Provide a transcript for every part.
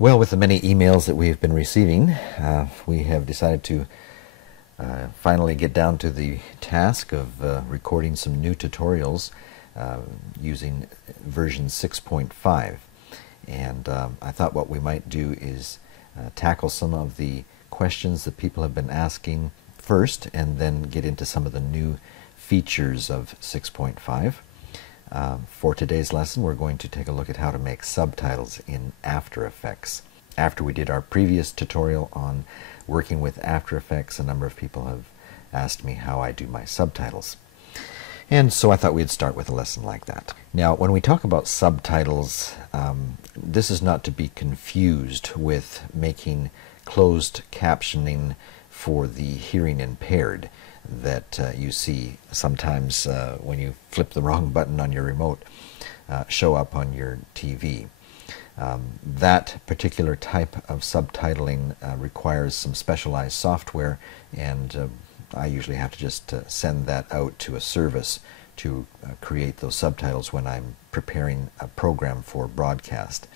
Well, with the many emails that we've been receiving, we have decided to finally get down to the task of recording some new tutorials using version 6.5. And I thought what we might do is tackle some of the questions that people have been asking first, and then get into some of the new features of 6.5. For today's lesson, we're going to take a look at how to make subtitles in After Effects. After we did our previous tutorial on working with After Effects, a number of people have asked me how I do my subtitles. And so I thought we'd start with a lesson like that. Now, when we talk about subtitles, this is not to be confused with making closed captioning for the hearing impaired that you see sometimes when you flip the wrong button on your remote show up on your TV. That particular type of subtitling requires some specialized software, and I usually have to just send that out to a service to create those subtitles when I'm preparing a program for broadcast.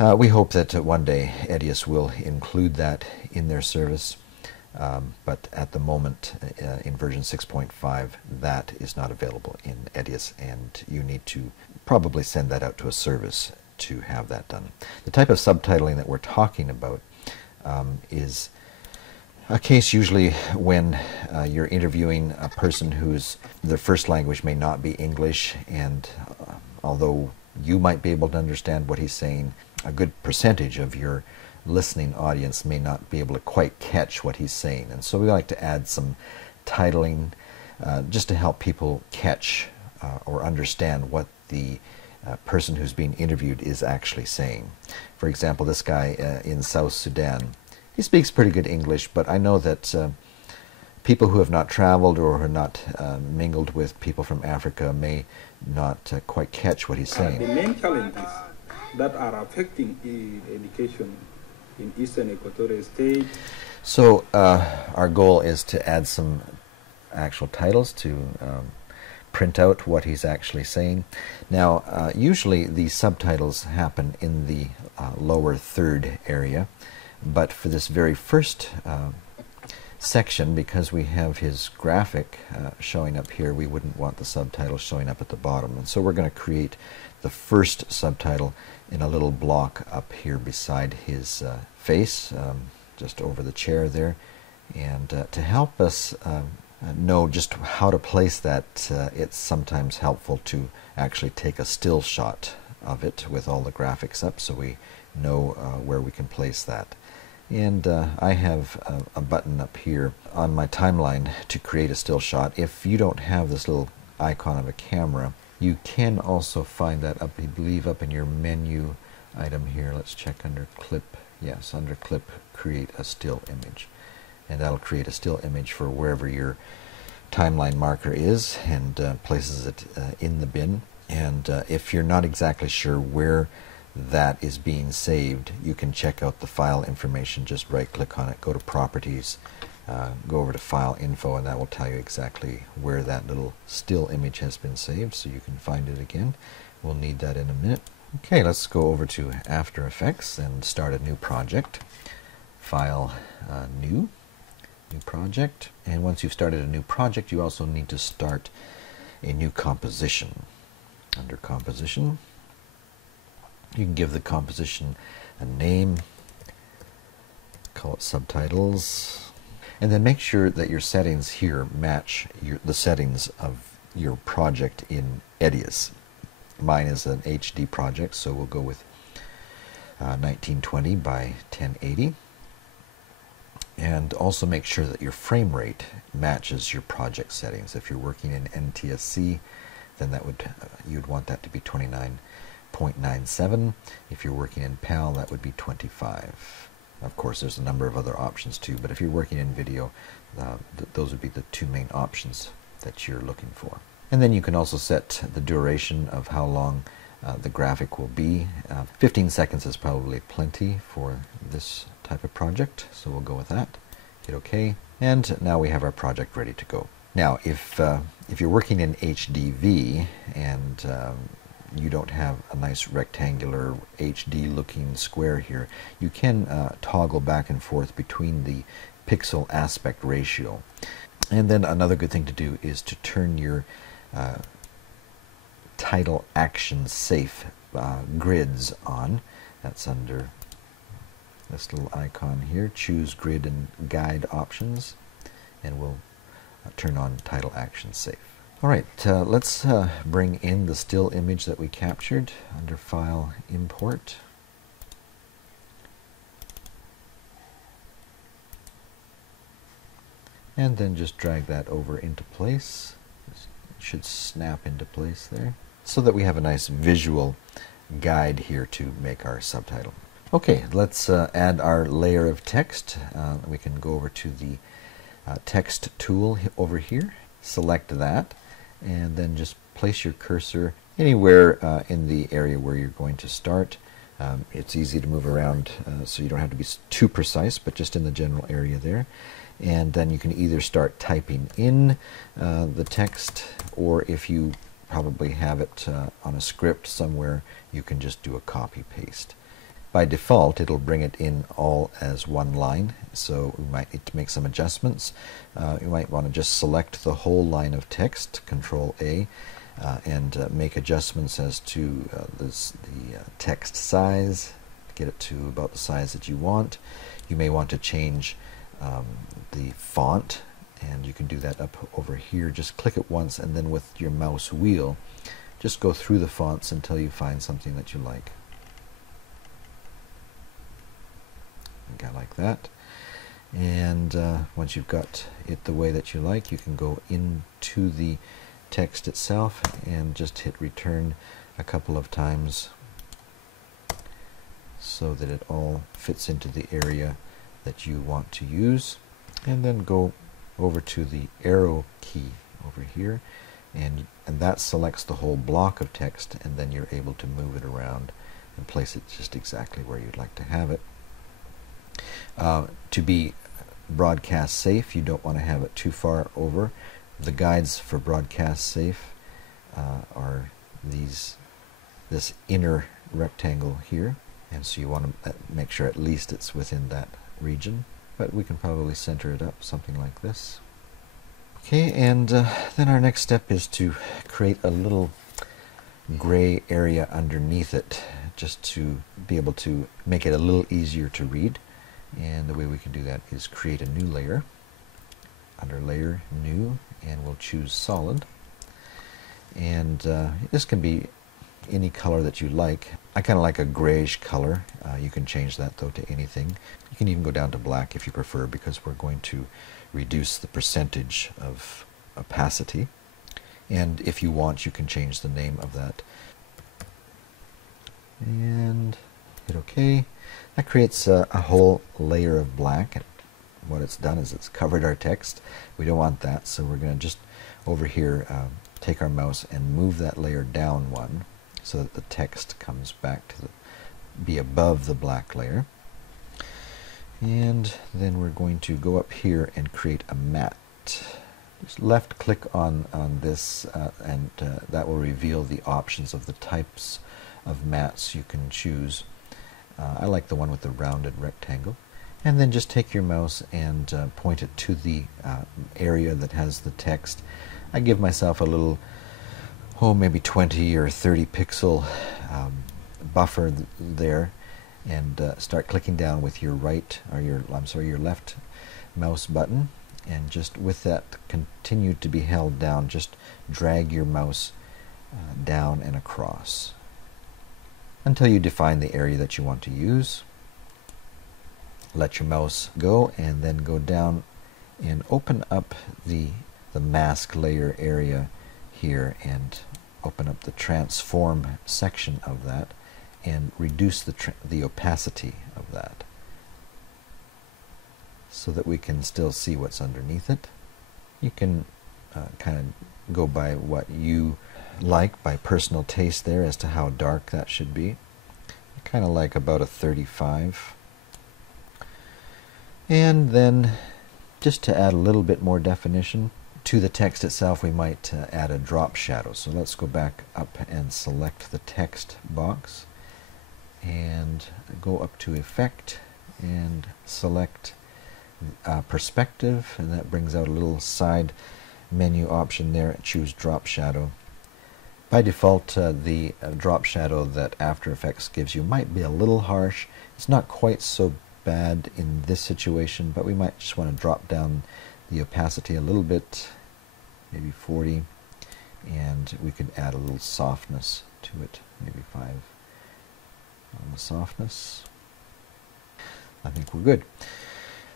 We hope that one day Edius will include that in their service. But at the moment, in version 6.5, that is not available in Edius, and you need to probably send that out to a service to have that done. The type of subtitling that we're talking about is a case usually when you're interviewing a person whose their first language may not be English, and although you might be able to understand what he's saying, a good percentage of your listening audience may not be able to quite catch what he's saying. And so we like to add some titling just to help people catch or understand what the person who's being interviewed is actually saying. For example, this guy in South Sudan, he speaks pretty good English, but I know that people who have not traveled or have not mingled with people from Africa may not quite catch what he's saying. The main challenges that are affecting education in Eastern Equatorial State. So our goal is to add some actual titles to print out what he's actually saying. Now, usually these subtitles happen in the lower third area, but for this very first section, because we have his graphic showing up here, we wouldn't want the subtitles showing up at the bottom. And so we're going to create the first subtitle in a little block up here beside his face, just over the chair there. And to help us know just how to place that, it's sometimes helpful to actually take a still shot of it with all the graphics up, so we know where we can place that. And I have a button up here on my timeline to create a still shot. If you don't have this little icon of a camera, you can also find that up, I believe, up in your menu item here. Let's check under clip. Yes, under clip, create a still image. And that'll create a still image for wherever your timeline marker is, and places it in the bin. And if you're not exactly sure where that is being saved, you can check out the file information. Just right click on it, go to properties, go over to file info, and that will tell you exactly where that little still image has been saved, so you can find it again. We'll need that in a minute. Okay, let's go over to After Effects and start a new project. File, new project. And once you've started a new project, you also need to start a new composition. Under composition, you can give the composition a name, call it Subtitles, and then make sure that your settings here match the settings of your project in Edius. Mine is an HD project, so we'll go with 1920 by 1080. And also make sure that your frame rate matches your project settings. If you're working in NTSC, then that would you'd want that to be 29.97. If you're working in PAL, that would be 25. Of course, there's a number of other options too, but if you're working in video, those would be the two main options that you're looking for. And then you can also set the duration of how long the graphic will be. 15 seconds is probably plenty for this type of project, so we'll go with that. Hit OK, and now we have our project ready to go. Now, if you're working in HDV and you don't have a nice rectangular HD looking square here, you can toggle back and forth between the pixel aspect ratio. And then another good thing to do is to turn your title action safe grids on. That's under this little icon here. Choose grid and guide options, and we'll turn on title action safe. Alright, let's bring in the still image that we captured under File, Import. And then just drag that over into place. It should snap into place there, so that we have a nice visual guide here to make our subtitle. Okay, let's add our layer of text. We can go over to the text tool over here, select that, and then just place your cursor anywhere in the area where you're going to start. It's easy to move around, so you don't have to be too precise, but just in the general area there. And then you can either start typing in the text, or if you probably have it on a script somewhere, you can just do a copy paste. By default, it'll bring it in all as one line, so we might need to make some adjustments. You might want to just select the whole line of text, Control A, and make adjustments as to the text size, get it to about the size that you want. You may want to change the font, and you can do that up over here. Just click it once, and then with your mouse wheel, just go through the fonts until you find something that you like. Like that. And once you've got it the way that you like, you can go into the text itself and just hit return a couple of times so that it all fits into the area that you want to use. And then go over to the arrow key over here, and that selects the whole block of text, and then you're able to move it around and place it just exactly where you'd like to have it. To be broadcast safe, you don't want to have it too far over. The guides for broadcast safe are this inner rectangle here, and so you want to make sure at least it's within that region, but we can probably center it up, something like this. Okay, and then our next step is to create a little gray area underneath it, just to be able to make it a little easier to read. And the way we can do that is create a new layer, under Layer, New, and we'll choose Solid. And this can be any color that you like. I kind of like a grayish color. You can change that though to anything. You can even go down to black if you prefer, because we're going to reduce the percentage of opacity. And if you want, you can change the name of that. And hit OK. That creates a whole layer of black. What it's done is it's covered our text. We don't want that, so we're going to just over here take our mouse and move that layer down one, so that the text comes back to be above the black layer. And then we're going to go up here and create a matte. Just left click on this, and that will reveal the options of the types of mattes you can choose. I like the one with the rounded rectangle. And then just take your mouse and point it to the area that has the text. I give myself a little, maybe 20 or 30 pixel buffer there, and start clicking down with your your left mouse button, and just with that continue to be held down, just drag your mouse down and across until you define the area that you want to use. Let your mouse go, and then go down and open up the mask layer area here, and open up the transform section of that, and reduce the opacity of that, so that we can still see what's underneath it. You can kind of go by what you like, by personal taste there, as to how dark that should be. I kind of like about a 35. And then, just to add a little bit more definition, to the text itself, we might add a drop shadow. So let's go back up and select the text box and go up to Effect and select Perspective, and that brings out a little side menu option there. Choose drop shadow. By default, the drop shadow that After Effects gives you might be a little harsh. It's not quite so bad in this situation, but we might just want to drop down the opacity a little bit, maybe 40, and we could add a little softness to it, maybe 5 on the softness. I think we're good.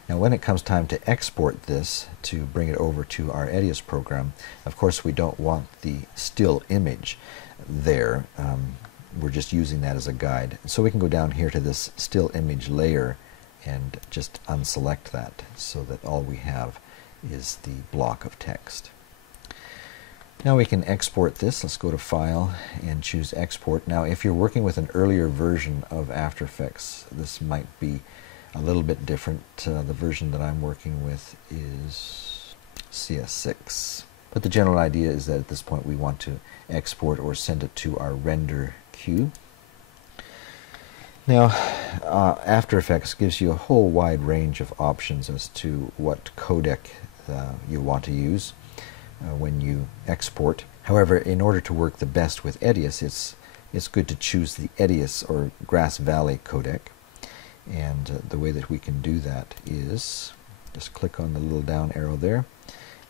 Now when it comes time to export this to bring it over to our Edius program, of course we don't want the still image there. We're just using that as a guide. So we can go down here to this still image layer and just unselect that so that all we have is the block of text. Now we can export this. Let's go to File and choose Export. Now if you're working with an earlier version of After Effects, this might be a little bit different. The version that I'm working with is CS6. But the general idea is that at this point we want to export or send it to our render queue. Now, After Effects gives you a whole wide range of options as to what codec you want to use when you export. However, in order to work the best with Edius, it's good to choose the Edius or Grass Valley codec. And the way that we can do that is just click on the little down arrow there.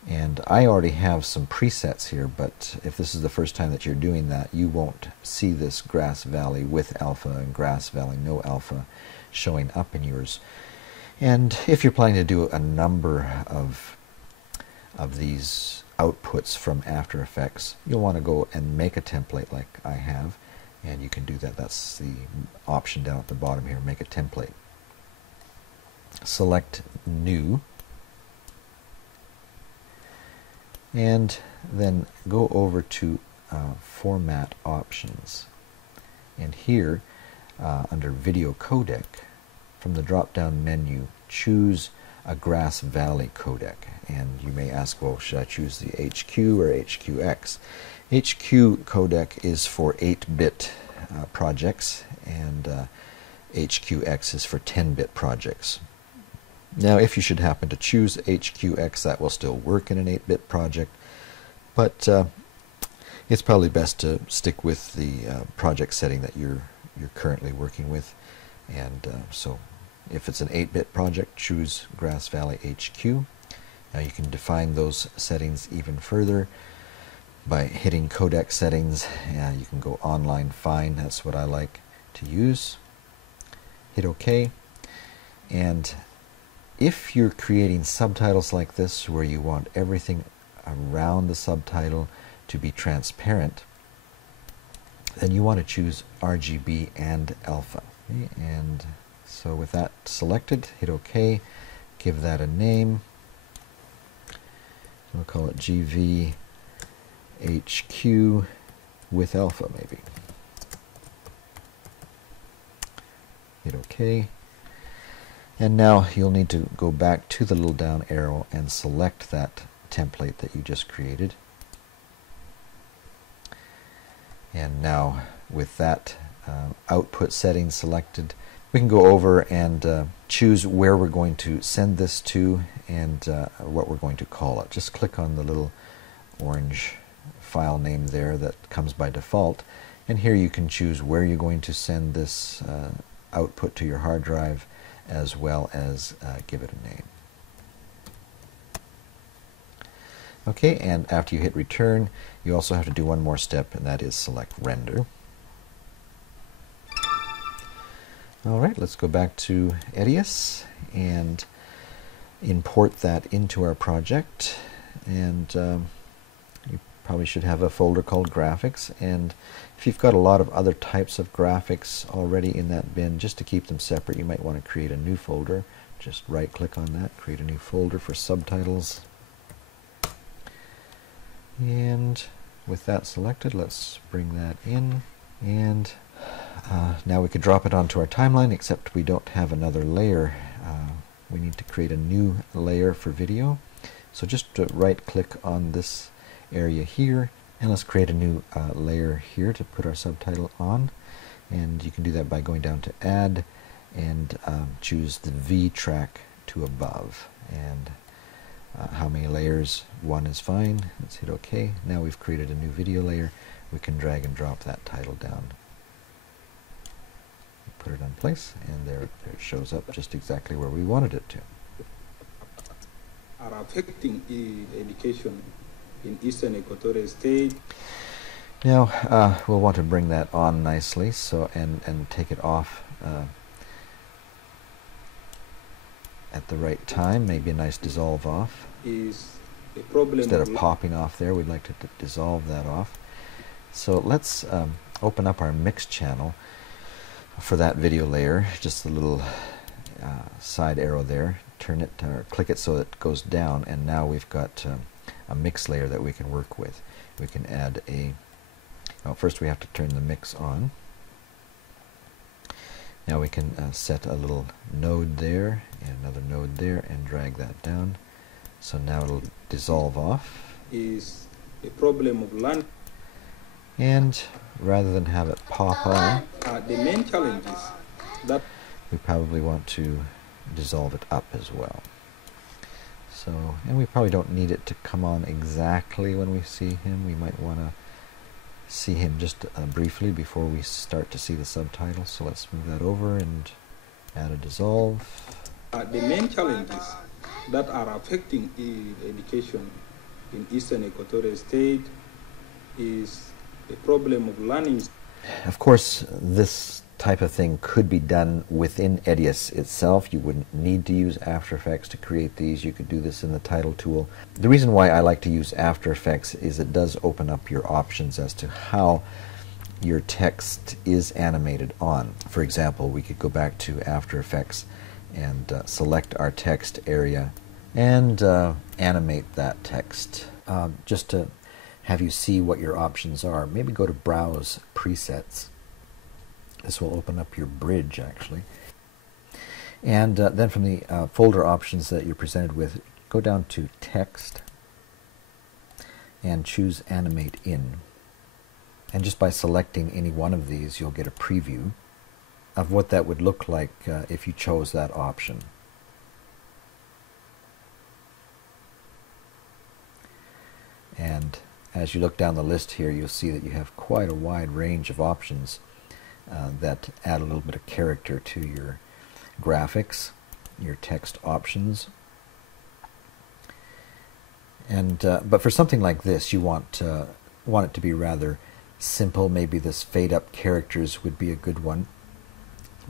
And I already have some presets here, but if this is the first time that you're doing that, you won't see this Grass Valley with alpha and Grass Valley no alpha showing up in yours. And if you're planning to do a number of these outputs from After Effects, you'll want to go and make a template like I have. And you can do that. That's the option down at the bottom here, make a template. Select New. And then go over to Format Options. And here, under Video Codec, from the drop-down menu, choose a Grass Valley codec. And you may ask, well, should I choose the HQ or HQX? HQ codec is for 8-bit projects, and HQX is for 10-bit projects. Now, if you should happen to choose HQX, that will still work in an 8-bit project, but it's probably best to stick with the project setting that you're currently working with. And so, if it's an 8-bit project, choose Grass Valley HQ. Now you can define those settings even further by hitting codec settings. You can go online fine, that's what I like to use. Hit OK. And if you're creating subtitles like this where you want everything around the subtitle to be transparent, then you want to choose RGB and alpha. Okay? And so with that selected, hit OK, give that a name. We'll call it GV HQ with alpha, maybe. Hit OK. And now you'll need to go back to the little down arrow and select that template that you just created. And now with that output setting selected, we can go over and choose where we're going to send this to and what we're going to call it. Just click on the little orange file name there that comes by default, and here you can choose where you're going to send this output to your hard drive, as well as give it a name. Okay, and after you hit return, you also have to do one more step, and that is select render. Alright, let's go back to Edius and import that into our project. And you probably should have a folder called graphics, and if you've got a lot of other types of graphics already in that bin, just to keep them separate, you might want to create a new folder. Just right click on that, create a new folder for subtitles. And with that selected, let's bring that in, and now we could drop it onto our timeline, except we don't have another layer. We need to create a new layer for video. So just right click on this area here, and let's create a new layer here to put our subtitle on. And you can do that by going down to Add and choose the V track to above. And how many layers? One is fine. Let's hit OK. Now we've created a new video layer. We can drag and drop that title down. Put it in place, and there it shows up just exactly where we wanted it to. Are affecting education in Eastern Equatorial State. Now we'll want to bring that on nicely, so and take it off at the right time. Maybe a nice dissolve off. Is a problem instead of popping off there, we'd like to dissolve that off. So let's open up our mix channel for that video layer. Just the little side arrow there. Turn it or click it so it goes down, and now we've got a mix layer that we can work with. We can add a. Well, first we have to turn the mix on. Now we can set a little node there and another node there and drag that down. So now it'll dissolve off. Is a problem of land. And rather than have it pop on, The main challenge is that we probably want to dissolve it up as well. So, and we probably don't need it to come on exactly when we see him. We might want to see him just briefly before we start to see the subtitles. So let's move that over and add a dissolve. The main challenges that are affecting education in Eastern Equatorial State is the problem of learning. Of course, this type of thing could be done within Edius itself. You wouldn't need to use After Effects to create these. You could do this in the title tool. The reason why I like to use After Effects is it does open up your options as to how your text is animated on. For example, we could go back to After Effects and select our text area and animate that text. Just to have you see what your options are, maybe go to Browse Presets. This will open up your bridge, actually. And then from the folder options that you're presented with, go down to Text and choose Animate In. And just by selecting any one of these, you'll get a preview of what that would look like if you chose that option. And as you look down the list here, you'll see that you have quite a wide range of options that add a little bit of character to your graphics, your text options. And but for something like this, you want it to be rather simple. Maybe this fade up characters would be a good one.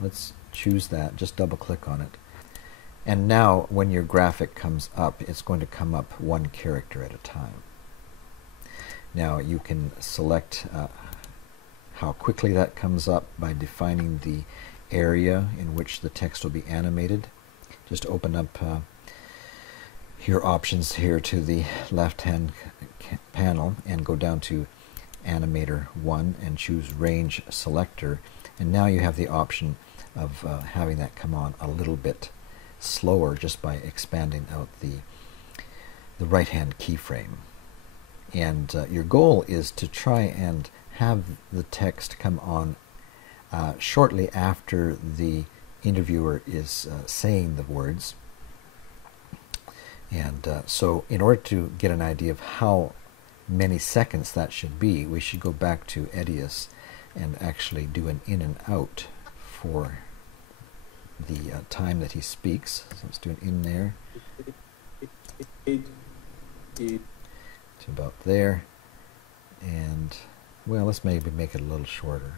Let's choose that. Just double click on it. And now when your graphic comes up, it's going to come up one character at a time. Now you can select how quickly that comes up by defining the area in which the text will be animated. Just open up your options here to the left-hand panel and go down to Animator 1 and choose Range Selector. And now you have the option of having that come on a little bit slower just by expanding out the right-hand keyframe. And your goal is to try and have the text come on shortly after the interviewer is saying the words. And so in order to get an idea of how many seconds that should be, we should go back to Edius and actually do an in and out for the time that he speaks. So let's do an in there to about there, and well, let's maybe make it a little shorter.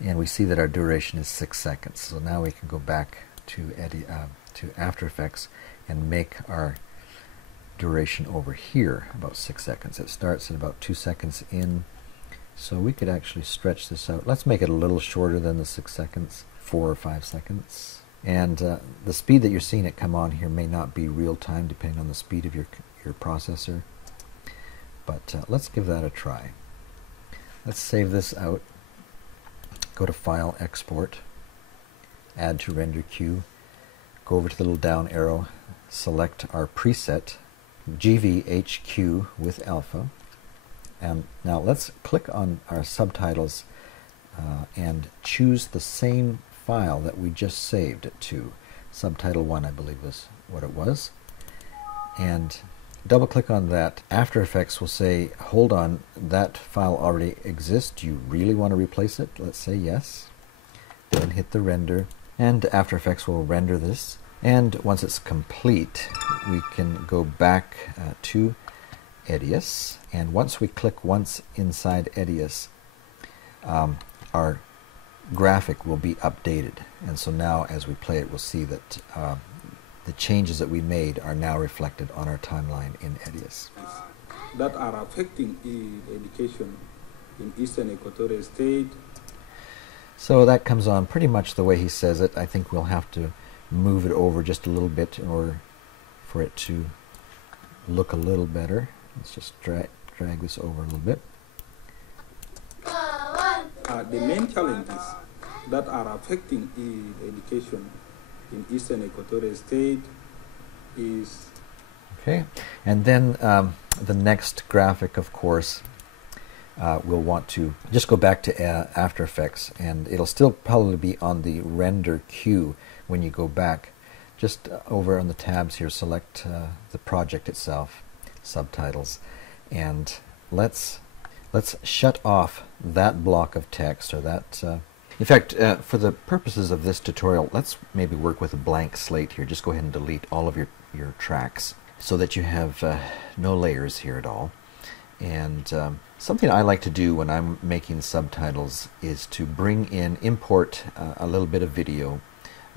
And we see that our duration is 6 seconds. So now we can go back to After Effects and make our duration over here about 6 seconds. It starts at about 2 seconds in, so we could actually stretch this out. Let's make it a little shorter than the 6 seconds, 4 or 5 seconds. And the speed that you're seeing it come on here may not be real time, depending on the speed of your processor. But let's give that a try. Let's save this out. Go to File, Export, Add to Render Queue. Go over to the little down arrow, select our preset GVHQ with alpha. And now let's click on our subtitles and choose the same file that we just saved it to. Subtitle 1, I believe, was what it was. And double click on that. After Effects will say, hold on, that file already exists. Do you really want to replace it? Let's say yes. Then hit the render, and After Effects will render this. And once it's complete, we can go back to Edius. And once we click once inside Edius, our graphic will be updated. And so now as we play it, we'll see that the changes that we made are now reflected on our timeline in Edius. That are affecting education in Eastern Equatorial State. So that comes on pretty much the way he says it. I think we'll have to move it over just a little bit in order for it to look a little better. Let's just drag this over a little bit. The main challenges that are affecting education in Eastern Equatorial State is... Okay, and then the next graphic, of course, we'll want to just go back to After Effects, and it'll still probably be on the render queue when you go back. Just over on the tabs here, select the project itself, Subtitles, and let's shut off that block of text, or that in fact, for the purposes of this tutorial, let's maybe work with a blank slate here. Just go ahead and delete all of your tracks so that you have no layers here at all. And something I like to do when I'm making subtitles is to import a little bit of video,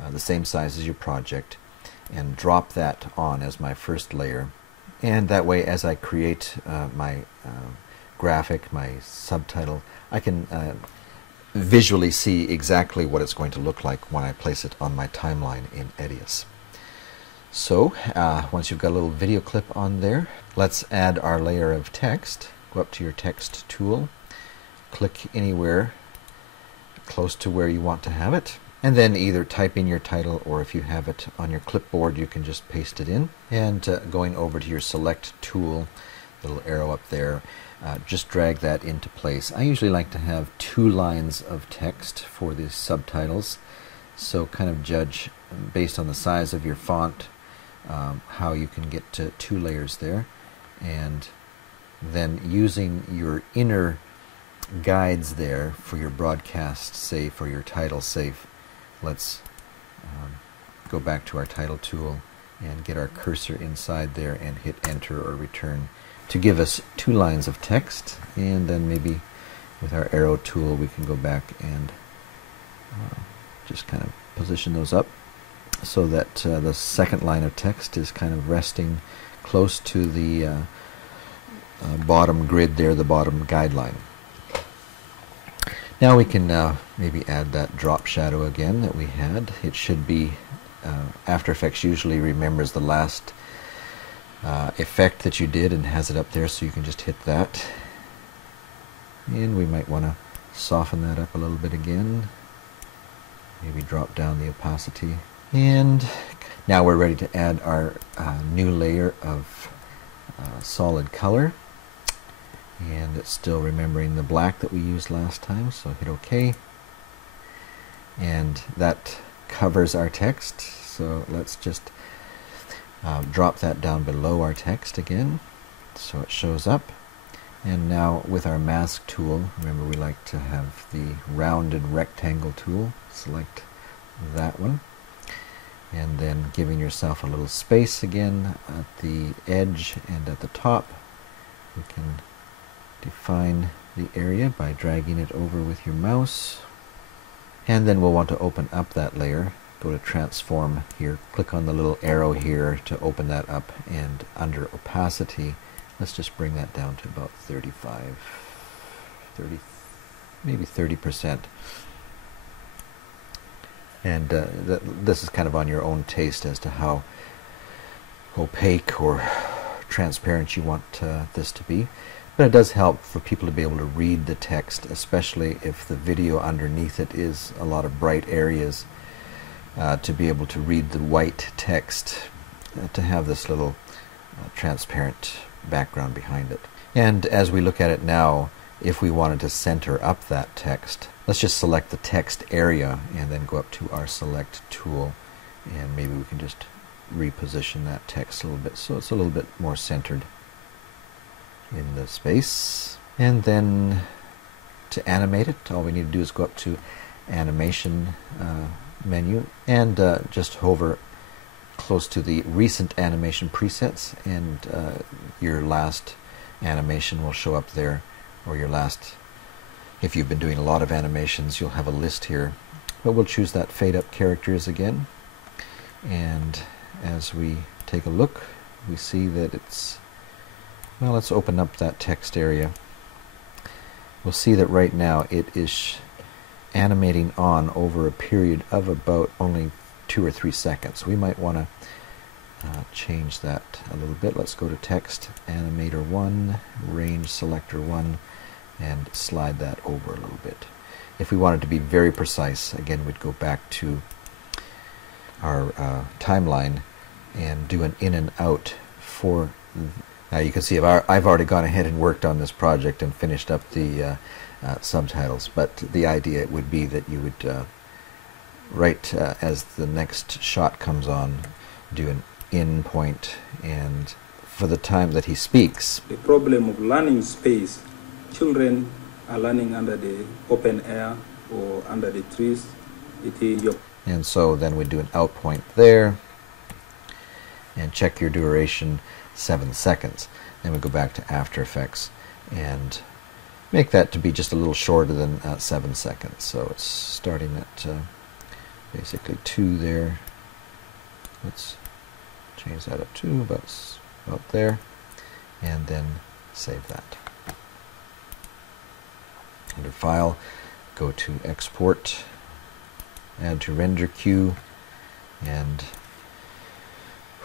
the same size as your project, and drop that on as my first layer. And that way, as I create my graphic, my subtitle, I can visually see exactly what it's going to look like when I place it on my timeline in Edius. So once you've got a little video clip on there, let's add our layer of text. Go up to your text tool, click anywhere close to where you want to have it, and then either type in your title, or if you have it on your clipboard, you can just paste it in. And going over to your select tool, little arrow up there, just drag that into place. I usually like to have 2 lines of text for these subtitles, so kind of judge based on the size of your font how you can get to 2 layers there. And then using your inner guides there for your broadcast safe or your title safe, let's go back to our title tool and get our cursor inside there and hit enter or return to give us 2 lines of text. And then maybe with our arrow tool we can go back and just kind of position those up so that the second line of text is kind of resting close to the bottom grid there, the bottom guideline. Now we can maybe add that drop shadow again that we had. It should be, After Effects usually remembers the last effect that you did and has it up there, so you can just hit that. And we might want to soften that up a little bit again. Maybe drop down the opacity. And now we're ready to add our new layer of solid color. And it's still remembering the black that we used last time, so hit OK. And that covers our text, so let's just drop that down below our text again so it shows up. And now with our mask tool, remember we like to have the rounded rectangle tool, select that one, and then giving yourself a little space again at the edge and at the top. We can define the area by dragging it over with your mouse, and then we'll want to open up that layer. Go to transform here, click on the little arrow here to open that up, and under opacity let's just bring that down to about 30, maybe 30%. And this is kind of on your own taste as to how opaque or transparent you want this to be. But it does help for people to be able to read the text, especially if the video underneath it is a lot of bright areas, to be able to read the white text to have this little transparent background behind it. And as we look at it now, if we wanted to center up that text, let's just select the text area and then go up to our select tool, and maybe we can just reposition that text a little bit so it's a little bit more centered in the space. And then to animate it, all we need to do is go up to Animation menu and just hover close to the recent animation presets, and your last animation will show up there, or your last, if you've been doing a lot of animations, you'll have a list here. But we'll choose that fade up characters again, and as we take a look, we see that it's, well, let's open up that text area. We'll see that right now it is animating on over a period of about only 2 or 3 seconds. We might want to change that a little bit. Let's go to Text, Animator 1, Range Selector 1, and slide that over a little bit. If we wanted to be very precise, again, we'd go back to our timeline and do an in and out for. Now you can see I've already gone ahead and worked on this project and finished up the subtitles, but the idea would be that you would right as the next shot comes on, do an in point, and for the time that he speaks. The problem of learning space, children are learning under the open air or under the trees. It is your. And so then we do an out point there, and check your duration, 7 seconds. Then we go back to After Effects and make that to be just a little shorter than 7 seconds. So it's starting at basically 2 there. Let's change that up to about there, and then save that. Under File, go to Export, Add to Render Queue, and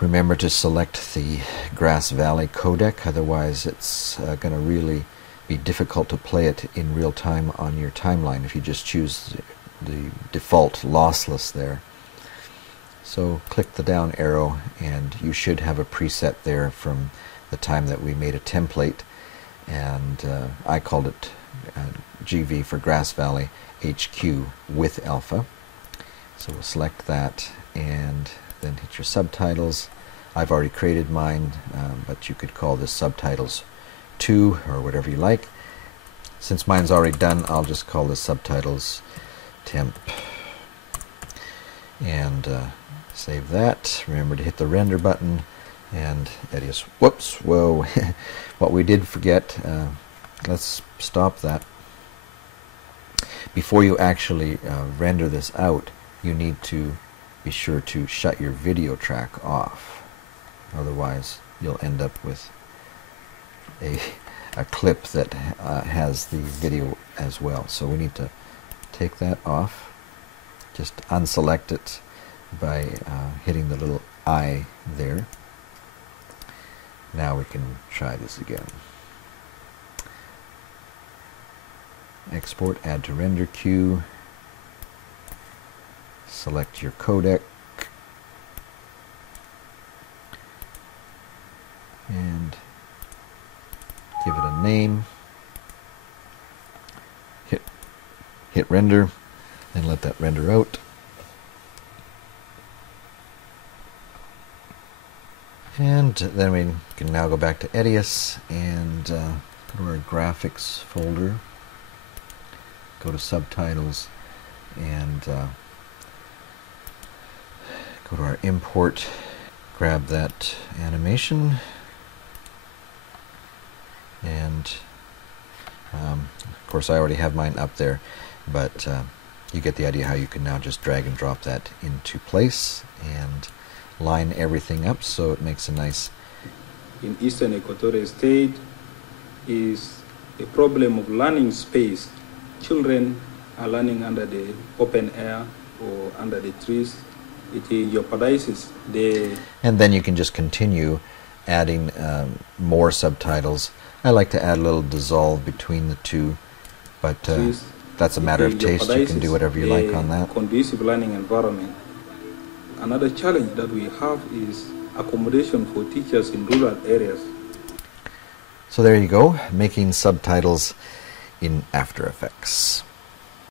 remember to select the Grass Valley codec, otherwise it's going to really be difficult to play it in real time on your timeline if you just choose the default lossless there. So click the down arrow and you should have a preset there from the time that we made a template, and I called it GV for Grass Valley HQ with alpha. So we'll select that and then hit your subtitles. I've already created mine, but you could call this Subtitles 2 or whatever you like. Since mine's already done, I'll just call this Subtitles Temp, and save that. Remember to hit the render button, and Edius. Whoops, whoa. What we did forget, let's stop that. Before you actually render this out, you need to be sure to shut your video track off. Otherwise, you'll end up with a clip that has the video as well. So we need to take that off. Just unselect it by hitting the little I there. Now we can try this again. Export, add to render queue. Select your codec. And give it a name. Hit render and let that render out. And then we can now go back to Edius and go to our graphics folder, go to subtitles, and go to our import, grab that animation, and of course I already have mine up there, but you get the idea how you can now just drag and drop that into place and line everything up so it makes a nice. In Eastern Equatorial State is a problem of learning space. Children are learning under the open air or under the trees. It jeopardizes the. And then you can just continue adding more subtitles. I like to add a little dissolve between the two, but that's a matter of taste. You can do whatever you like on that. Conducive learning environment. Another challenge that we have is accommodation for teachers in rural areas. So there you go, making subtitles in After Effects.